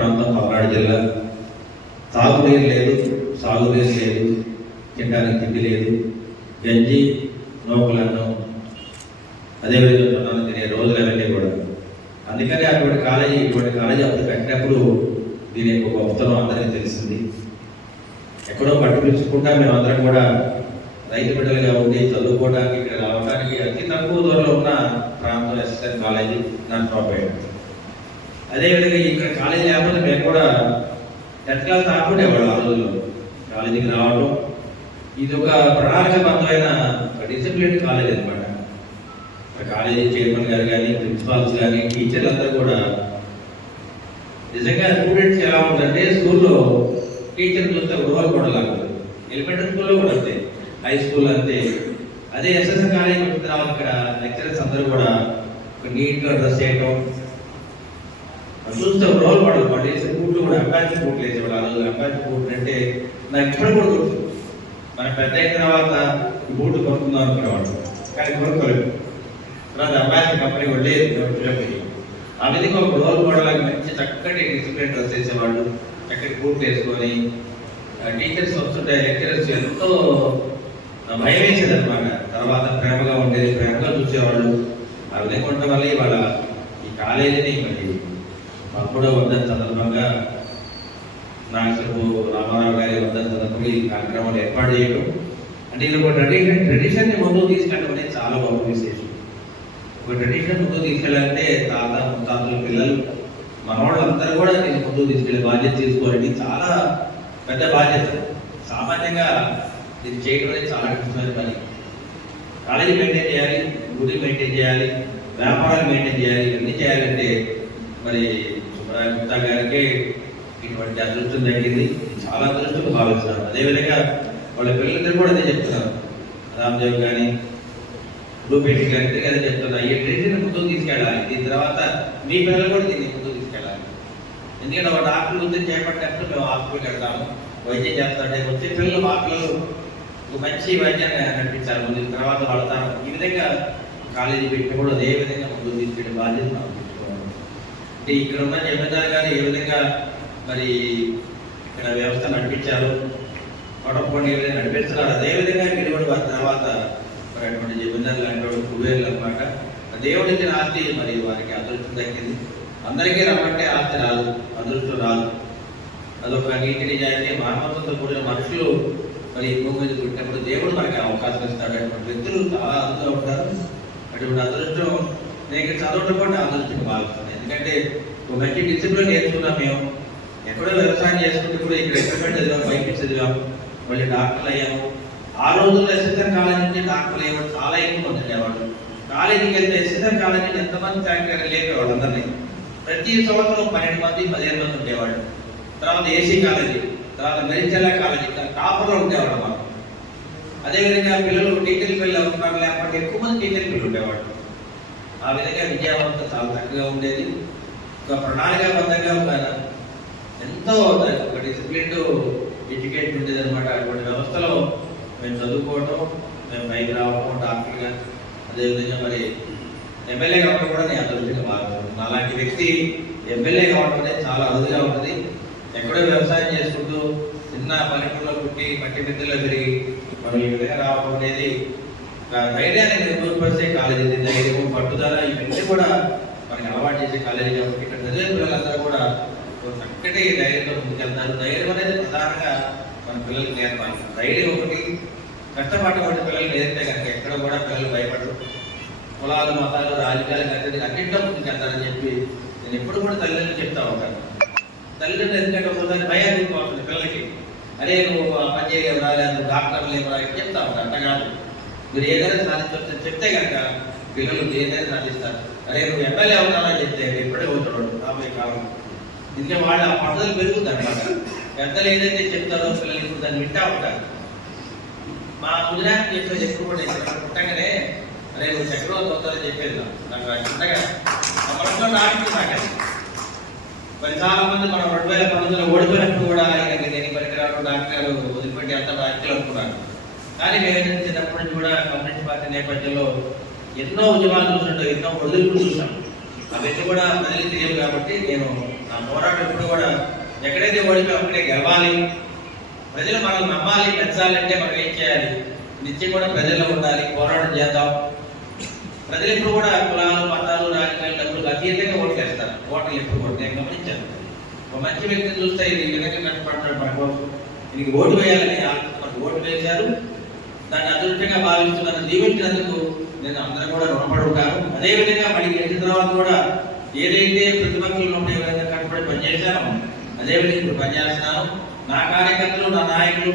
ప్రాంతం పల్నాడు జిల్లా. తాగునీరు లేదు సాగునీరు లేదు తినడానికి తిండి లేదు. గంజి నోకులన్నం అదేవిధంగా మనం తినే రోజులు అవన్నీ కూడా. అందుకని అటువంటి కాలేజీ ఇటువంటి కాలేజీ అప్పుడు కట్టినప్పుడు దీని యొక్క గొప్పతనం అందరికీ తెలిసింది. ఎక్కడో పట్టుపించుకుంటా మేమందరం కూడా రైతు బిడ్డలుగా ఉండి చదువుకోవడానికి ఇక్కడ రావడానికి అతి తక్కువ దూరంలో ఉన్న ప్రాంతం ఎస్ఎస్ఎన్ కాలేజీ నాన్ అయ్యాడు అదేవిధంగా ఇక్కడ కాలేజీ లేకపోతే మేము కూడా టెన్త్ క్లాస్ ఆడుకునేవాడు ఆ రోజుల్లో. కాలేజీకి రావడం ఇది ఒక ప్రణాళికబద్ధమైన డిసిప్లిన్ కాలేజ్ అనమాట కాలేజీ చైర్మన్ గారు కానీ ప్రిన్సిపాల్స్ కానీ టీచర్లు అందరూ కూడా నిజంగా స్టూడెంట్స్ ఎలా ఉంటుందంటే స్కూల్లో టీచర్ చూస్తే రోల్ కూడా అవుతుంది ఎలిమెంటరీ స్కూల్లో కూడా అంతే. హై స్కూల్ అంతే. అదే ఎస్ఎస్ఎన్ కాలేజ్ వచ్చిన ఇక్కడ లెక్చరర్స్ అందరూ కూడా ఒక నీట్గా డ్రెస్ చేయటం చూస్తే ఒక రోల్ మోడల్ వాళ్ళు వేసే బూట్లు కూడా అంబాజీ బూట్లు వేసేవాళ్ళు ఆ రోజు అంబాజీ బూట్లు అంటే నాకు ఇప్పుడు కూడా గుర్తు. మనం పెద్ద అయిన తర్వాత ఈ బూట్లు కొనుక్కుందాం అనుకునేవాడు. కానీ కొనుక్కోలేదు. తర్వాత అంబాజీ కంపెనీ వాళ్ళే లేదు ఆ విధంగా ఒక రోల్ మోడల్ మంచి చక్కటి డిసిప్లిన్ డ్రెస్ వేసేవాళ్ళు చక్కటి బూట్లు వేసుకొని టీచర్స్ వస్తుంటే లెక్చరర్స్ ఎంతో భయం వేసేది అనమాట తర్వాత ప్రేమగా ఉండేది ప్రేమగా చూసేవాళ్ళు. ఆ విధంగా ఉండడం వల్ల ఇవాళ ఈ కాలేజీని మరి అప్పుడే వద్దని సందర్భంగా నాగసరపు రామారావు గారి వద్దని సందర్భంగా ఈ కార్యక్రమాలు ఏర్పాటు చేయడం. అంటే ఇది ఒక ట్రెడిషన్ ట్రెడిషన్ని ముందుకు తీసుకెళ్ళడం అనేది చాలా గొప్ప విశేషం. ఒక ట్రెడిషన్ ముందుకు తీసుకెళ్ళాలంటే తాత ముత్తాతల పిల్లలు మనవాళ్ళందరూ కూడా దీన్ని ముందుకు తీసుకెళ్ళి బాధ్యత తీసుకోవాలండి. చాలా పెద్ద బాధ్యత. సామాన్యంగా దీన్ని చేయడం అనేది చాలా కష్టమైన పని. కాలేజీ మెయింటైన్ చేయాలి గుడి మెయింటైన్ చేయాలి వ్యాపారాలు మెయింటైన్ చేయాలి ఇవన్నీ చేయాలంటే మరి సుబ్రాయ గుప్తా గారికి ఇటువంటి అదృష్టం జరిగింది. చాలా అదృష్టం భావిస్తున్నారు. అదేవిధంగా వాళ్ళ పిల్లలందరూ కూడా అదే చెప్తున్నారు. రామ్దేవ్ కానీ రూపేష్ గారి ఇద్దరు అదే చెప్తున్నారు. ఈ ట్రీట్మెంట్ ముందుకు తీసుకెళ్ళాలి. దీని తర్వాత మీ పిల్లలు కూడా దీన్ని ముందుకు తీసుకెళ్ళాలి. ఎందుకంటే ఒక డాక్టర్ వృత్తి చేపట్టినప్పుడు మేము హాస్పిటల్కి వెళ్తాము. వైద్యం చేస్తాడే వచ్చే పిల్లలు మా పిల్లలు ఒక మంచి వైద్యాన్ని నడిపించాలి. ముందు తర్వాత పడతారు ఈ విధంగా కాలేజీ పెట్టి కూడా అదే విధంగా ముందుకు తీసుకెళ్ళే బాధ్యత అంటే ఇక్కడ ఉన్న జమీందారు గారు ఏ విధంగా మరి ఇక్కడ వ్యవస్థ నడిపించారు? కొడపండి నడిపిస్తున్నారు? అదేవిధంగా వారి తర్వాత మరి అటువంటి జమీందారు లాంటి వాడు కుబేర్లు అనమాట దేవుడి ఇచ్చిన ఆస్తి మరి వారికి అదృష్టం దక్కింది. అందరికీ రమ్మంటే ఆస్తి రాదు అదృష్టం రాదు. అదొక నీతి నిజాయితీ మానవతతో కూడిన మనుషులు మరి భూమి మీద పుట్టినప్పుడు దేవుడు మనకి అవకాశం ఇస్తాడు అటువంటి వ్యక్తులు చాలా ఉంటారు. అటువంటి అదృష్టం నేను చదవటం కూడా అదృష్టం భావిస్తాను ఎందుకంటే ఒక మంచి డిసిప్లిన్ నేర్చుకున్నాం మేము. ఎక్కడో వ్యవసాయం చేసుకుంటే కూడా ఇక్కడ ఎక్విప్మెంట్ చదివాం బయట చదివాం మళ్ళీ డాక్టర్లు అయ్యాము. ఆ రోజుల్లో ఎస్ఎస్ఆర్ కాలేజ్ నుంచి డాక్టర్లు అయ్యేవాడు చాలా ఎక్కువ మంది కాలేజీకి వెళ్తే ఎస్ఎస్ఆర్ కాలేజ్ నుంచి ఎంతమంది ఫ్యాక్టరీ లేపేవాడు అందరినీ. ప్రతి సంవత్సరం పన్నెండు మంది పదిహేను మంది ఉండేవాళ్ళు. తర్వాత ఏసీ కాలేజీ తర్వాత మెరిచల్ల కాలేజీ టాపర్లో ఉండేవాళ్ళు మాకు అదేవిధంగా పిల్లలు టీచర్ పిల్లలు ఉన్నారు లేకపోతే ఎక్కువ మంది టీచర్ పిల్లలు ఉండేవాళ్ళు. ఆ విధంగా విద్యావంతం చాలా తక్కువగా ఉండేది. ఒక ప్రణాళికాబద్ధంగా ఒక ఎంతో ఒక డిసిప్లిన్ ఎడ్యుకేషన్ ఉండేది అనమాట అటువంటి వ్యవస్థలో మేము చదువుకోవటం మేము పైకి రావటం డాక్టర్గా అదేవిధంగా మరి ఎమ్మెల్యే కావడం కూడా నేను అదృష్టంగా భావిస్తున్నాను అలాంటి వ్యక్తి ఎమ్మెల్యే కావడం అనేది చాలా అరుదుగా ఉంటుంది ఎక్కడో వ్యవసాయం చేసుకుంటూ చిన్న పల్లెటూరులో పుట్టి మట్టి మిద్దెలో పెరిగి మనం ఈ విధంగా రావడం అనేది ధైర్యాన్ని మెరుగుపరిచే కాలేజీ ఇది. ధైర్యం పట్టుదల ఇవన్నీ కూడా మనకి అలవాటు చేసే కాలేజీ కాబట్టి ఇక్కడ చదివే పిల్లలందరూ కూడా చక్కటి ధైర్యంతో ముందుకెళ్తారు. ధైర్యం అనేది ప్రధానంగా మన పిల్లలకి నేర్పాలి. ధైర్యం ఒకటి కష్టపడటం ఒకటి పిల్లలు నేర్పితే కనుక ఎక్కడ కూడా పిల్లలు భయపడరు. కులాలు మతాలు రాజకీయాలు కట్టేది అన్నింటిలో ముందుకెళ్తారని చెప్పి నేను ఎప్పుడు కూడా తల్లిదండ్రులు చెప్తా ఉంటాను. తల్లిదండ్రులు ఎందుకంటే ఒకసారి భయం తీసుకోవాలి పిల్లలకి. అరే నువ్వు ఆ పని చేయగలరా లేదా డాక్టర్లు డాక్టర్ లేవరా చెప్తా ఉంటాను అంట కాదు మీరు ఏదైనా సాధించవచ్చు చెప్తే కనుక పిల్లలు ఏదైనా సాధిస్తారు. అరే నువ్వు ఎమ్మెల్యే అవుతావని చెప్తే ఎప్పుడే అవుతాడు రాబోయే కాలం ఇంకే వాళ్ళు ఆ పట్టుదల పెరుగుతారు పెద్దలు ఏదైతే చెప్తారో పిల్లలు ఇప్పుడు దాన్ని వింటా ఉంటారు. మా గుజరాత్ చెప్పేది ఎప్పుడు కూడా పుట్టగానే అరే నువ్వు చక్రవర్తి అవుతారని చెప్పేది నాకు. నాకు ఆ చిన్నగా ఆ మనసులో నాటింది నాకు మరి చాలా మంది మనం రెండు వేల పంతొమ్మిదిలో ఓడిపోయినప్పుడు కూడా ఆయన నేను పరికరాలు డాక్టర్ వదిలిపెట్టి అంత డాక్టర్లు అనుకున్నాను కానీ నేను చిన్నప్పటి నుంచి కూడా కమ్యూనిస్ట్ పార్టీ నేపథ్యంలో ఎన్నో ఉద్యమాలు చూసినట్టు ఎన్నో వదిలిపులు చూసాను అవన్నీ కూడా ప్రజలు తెలియదు కాబట్టి నేను నా పోరాటం ఎప్పుడు కూడా ఎక్కడైతే ఓడిపోయి అక్కడే గెలవాలి. ప్రజలు మనల్ని నమ్మాలి పెంచాలంటే మనం ఏం చేయాలి? నిత్యం కూడా ప్రజల్లో ఉండాలి పోరాటం చేద్దాం. ప్రజలు ఎప్పుడు కూడా కులాలు మతాలు రాజకీయాలు డబ్బులు అతీతంగా ఓట్లు వేస్తారు. ఓట్లు ఎప్పుడు కూడా నేను గమనించాను. ఒక మంచి వ్యక్తిని చూస్తే ఇది వెనక విధంగా కష్టపడతాడు మన కోసం దీనికి ఓటు వేయాలని ఆలోచన. ఓటు వేశారు దాన్ని అదృష్టంగా భావిస్తున్న దీవించినందుకు నేను అందరూ కూడా రుణపడి ఉంటాను అదేవిధంగా మళ్ళీ గెలిచిన తర్వాత కూడా ఏదైతే ప్రతిపక్షులు ఉంటే కట్టుబడి విధంగా కష్టపడి పనిచేశానో అదేవిధంగా ఇప్పుడు పనిచేస్తున్నాను. నా కార్యకర్తలు నా నాయకులు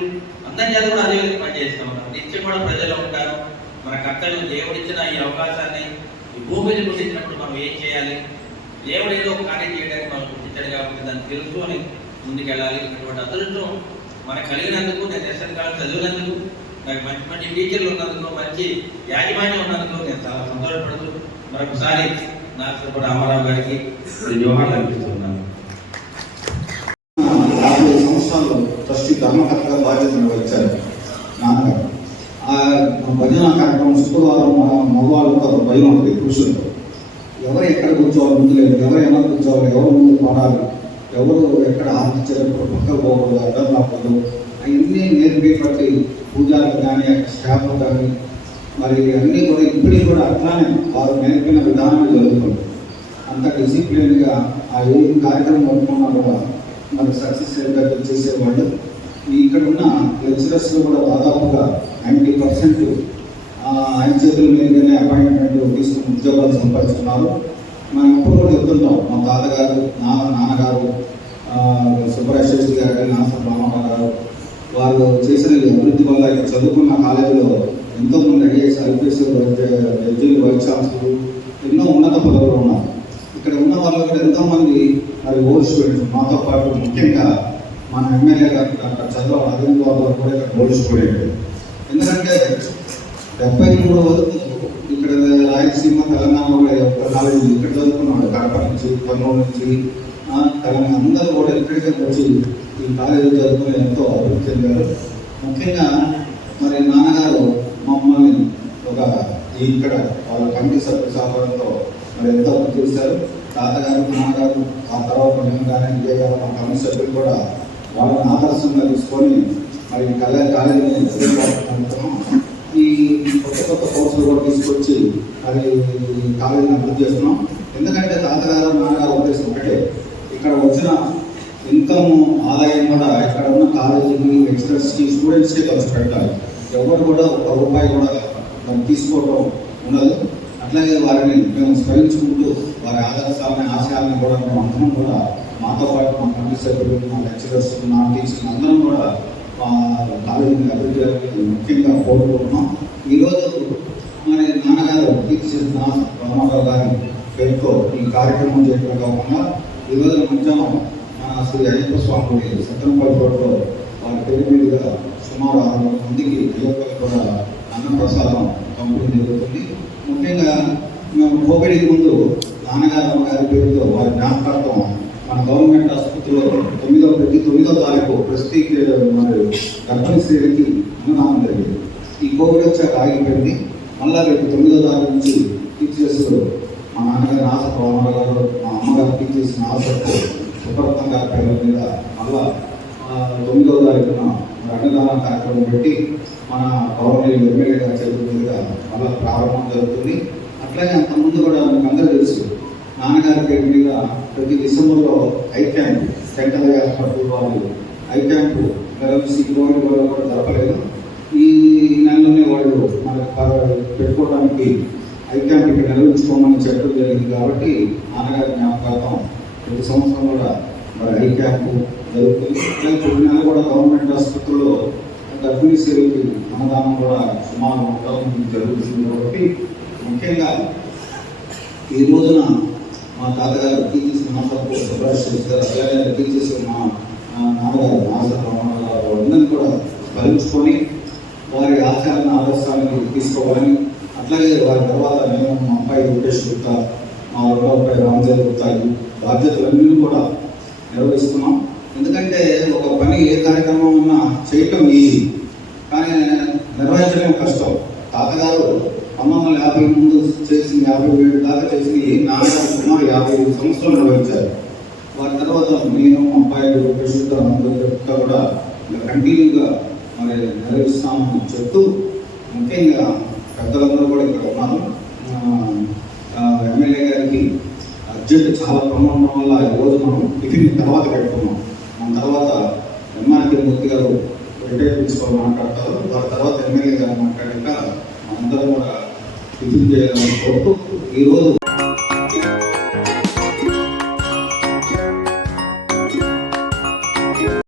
అందరి చేత కూడా అదే విధంగా పనిచేస్తాం. నిత్యం కూడా ప్రజల్లో ఉంటారు. మన కర్తలు దేవుడిచ్చిన ఈ అవకాశాన్ని ఈ భూమిని గుర్తించినప్పుడు మనం ఏం చేయాలి? దేవుడు ఏదో ఒక కార్యం చేయడానికి మనం గుర్తించాడు కాబట్టి దాన్ని తెలుసుకొని ముందుకెళ్ళాలి. ఇటువంటి అదృష్టం మనకు కలిగినందుకు నేను ఎస్ఎన్ కాలం చదివినందుకు నాకు మంచి మంచి టీచర్లు ఉన్నందుకు మంచి యాజమాన్యం ఉన్నందుకు నేను చాలా సంతోషపడుతూ మరొకసారి నాకు రామారావు గారికి జోహార్లు అర్పిస్తున్నాను. యాభై సంవత్సరాలు ట్రస్టీ ధర్మకర్తగా బాధ్యత నిర్వహించారు. నాన్నగారు ఆ భజన కార్యక్రమం శుక్రవారం మా మగవాళ్ళతో ఒక భయం ఉంటుంది పురుషులతో ఎవరు ఎక్కడ కూర్చోవాలి ముందు లేదు ఎవరు ఎలా కూర్చోవాలి ఎవరు ముందు పాడాలి ఎవరు ఎక్కడ ఆలోచించారు పక్కకు పోకూడదు అర్థం రాకూడదు అవన్నీ నేర్పి ప్రతి పూజారులు కానీ అక్కడ స్టాఫ్ కానీ మరి అన్నీ కూడా ఇప్పటికీ కూడా అట్లానే వారు నేర్పిన విధానం జరుగుతుంది. అంత డిసిప్లిన్గా ఆ ఏ కార్యక్రమం పట్టుకున్నా కూడా మరి సక్సెస్ అయ్యేటట్టు చేసేవాళ్ళు. ఇక్కడ ఉన్న లెక్చరర్స్ కూడా దాదాపుగా నైంటీ పర్సెంట్ ఆయన చేతుల మీదనే అపాయింట్మెంట్ తీసుకుని ఉద్యోగాలు సంపాదిస్తున్నారు. మనం ఎప్పుడు కూడా చెప్తుంటాం మా తాతగారు నా నాన్నగారు సుబ్బరాజ్ శాస్త్రి గారు కానీ నాస రామారావు గారు వాళ్ళు చేసిన అభివృద్ధి వల్ల ఇక్కడ చదువుకున్న కాలేజీలో ఎంతోమంది ఐఏఎస్ ఐపీఎస్ జడ్జీలు వైస్ ఛాన్సలర్లు ఎన్నో ఉన్నత పదవులు ఉన్నారు. ఇక్కడ ఉన్న వాళ్ళు కూడా ఎంతోమంది మరి ఓల్డ్ స్టూడెంట్స్ మాతో పాటు ముఖ్యంగా మన ఎమ్మెల్యే గారు అక్కడ చంద్రబాబు అరవింద్ బాబు గారు కూడా ఇక్కడ ఓల్డ్ స్టూడెంట్ ఎందుకంటే డెబ్బై మూడు వరకు ఇక్కడ రాయలసీమ తెలంగాణలో ఒక కాలేజీ ఇక్కడ చదువుకున్నాడు. కడప నుంచి కర్నూలు నుంచి ఆ, అందరూ కూడా ఇక్కడికే వచ్చి ఈ కాలేజీ చదువుకుని ఎంతో అభివృద్ధి చెందారు ముఖ్యంగా మరి నాన్నగారు మమ్మల్ని ఒక ఇక్కడ వాళ్ళ కమిటీ సభ్యులు సహకారంతో మరి ఎంతో అభివృద్ధి చేశారు. తాతగారు నాన్నగారు ఆ తర్వాత మేము కానీ ఇదే గారు మా కమిటీ సభ్యులు కూడా వాళ్ళని ఆదర్శంగా తీసుకొని మరి కళ కాలేజీని ఈ కొత్త కొత్త కోర్సులు కూడా తీసుకొచ్చి అది కాలేజీని అభివృద్ధి చేస్తున్నాం. ఎందుకంటే తాతగారు నాన్నగారు ఉద్దేశం ఒకటే. ఇక్కడ వచ్చిన ఇన్కమ్ ఆదాయం కూడా ఇక్కడ ఉన్న కాలేజీకి లెక్చరర్స్కి స్టూడెంట్స్కి ఖర్చు పెట్టాలి. ఎవరు కూడా ఒక రూపాయి కూడా తీసుకోవడం ఉండదు. అట్లాగే వారిని మేము స్మరించుకుంటూ వారి ఆదర్శాలని ఆశయాలను కూడా మేము అందరం కూడా మాతో పాటు మా కమిటీ సభ్యులు మా లెక్చరర్స్ నా టీచర్స్ అందరం కూడా మా కాలేజీని అభివృద్ధి ముఖ్యంగా కోరుకుంటున్నాం. ఈరోజు మరి నాన్నగారు కీర్తిచేసిన రామారావు గారి పేరుతో ఈ కార్యక్రమం చేయడం కాకుండా ఈరోజు మధ్యాహ్నం మన శ్రీ అయ్యప్ప స్వామి సత్రంపల్లి రోడ్లో వారి పేరు మీదుగా సుమారు ఆరు వందల మందికి అయ్యప్పలు కూడా అన్నప్రసాదం పంపిణీ జరుగుతుంది. ముఖ్యంగా మేము కోవిడ్కి ముందు నాన్నగారు గారి పేరుతో వారి జ్ఞాపకార్థం మన గవర్నమెంట్ ఆసుపత్రిలో తొమ్మిదో ప్రతి తొమ్మిదో తారీఖు ప్రతి మరి గర్భిణీ స్త్రీలకి అన్నదానం జరిగింది. ఈ కోవిడ్ వచ్చాక ఆగిపోయింది. మళ్ళా రేపు తొమ్మిదో తారీఖు నుంచి టీచర్స్ మా నాన్నగారి ఆశ రామారావు ఆసక్తి ఆశతో కార్యక్రమం పేరు మీద మళ్ళా తొమ్మిదో తారీఖున మరి కార్యక్రమం పెట్టి మన గవర్నర్ ఎమ్మెల్యే గారి చేతుల మీదుగా మళ్ళా ప్రారంభం జరుగుతుంది. అట్లాగే అంతకుముందు కూడా మీకు అందరూ తెలుసు నాన్నగారి పేరు మీద ప్రతి డిసెంబర్లో ఐ క్యాంప్ సెంట్రల్ హాస్పిటల్ వాళ్ళు ఐ క్యాంప్ నిర్వహించి కోవిడ్ వాళ్ళు కూడా జరపలేదు. ఈ నెలలోనే వాళ్ళు మనకు పెట్టుకోవడానికి ఐ క్యాంప్ ఇక్కడ నిర్వహించుకోమని చెప్పడం జరిగింది కాబట్టి నాన్నగారి జ్ఞాపకార్థం ప్రతి సంవత్సరం కూడా మరి ఐ క్యాంప్ జరుగుతుంది. అలాగే ప్రతి నెల కూడా గవర్నమెంట్ ఆసుపత్రిలో గర్భిణీ స్త్రీలకి అన్నదానం కూడా సుమారు ఉండడం జరుగుతుంది కాబట్టి ముఖ్యంగా ఈ రోజున మా తాతగారు టీచర్స్ మాట్లాడుతూ సుభాష్ గారు టీచర్స్ మా నాన్నగారు నాసర్ గారు అందరినీ కూడా స్మరించుకొని వారి ఆచరణ ఆదర్శాలను తీసుకోవాలని అట్లాగే వారి తర్వాత నేను మా అబ్బాయి వెంకటేష్ గుప్తా మా రెండో అబ్బాయి రామజల్ గుప్తా బాధ్యతలన్నీ కూడా నిర్వహిస్తున్నాం. ఎందుకంటే ఒక పని ఏ కార్యక్రమం ఉన్నా చేయటం ఈజీ కానీ నిర్వహించడం కష్టం. తాతగారు పంతొమ్మిది యాభై ముందు చేసిన యాభై ఏడు దాకా చేసిన నాన్నగారు సుమారు యాభై ఐదు సంవత్సరాలు నిర్వహించారు. వారి తర్వాత నేను అబ్బాయిలు అబ్బాయి కూడా కంటిన్యూగా మరి నిర్వహిస్తామని చెప్తూ ముఖ్యంగా పెద్దలందరూ కూడా ఇక్కడ ఉన్నారు. ఎమ్మెల్యే గారికి బడ్జెట్ చాలా ప్రమాణం వల్ల ఈరోజు మనం టిఫిన్ తర్వాత కట్టుకున్నాం మన తర్వాత ఎంఆర్కే మూర్తి గారు రిటైర్ ప్రిన్సిపల్ మాట్లాడతారు. వారి తర్వాత ఎమ్మెల్యే గారు మాట్లాడాక మనందరం కూడా టిఫిన్ చేయాలని కోరుతూ ఈరోజు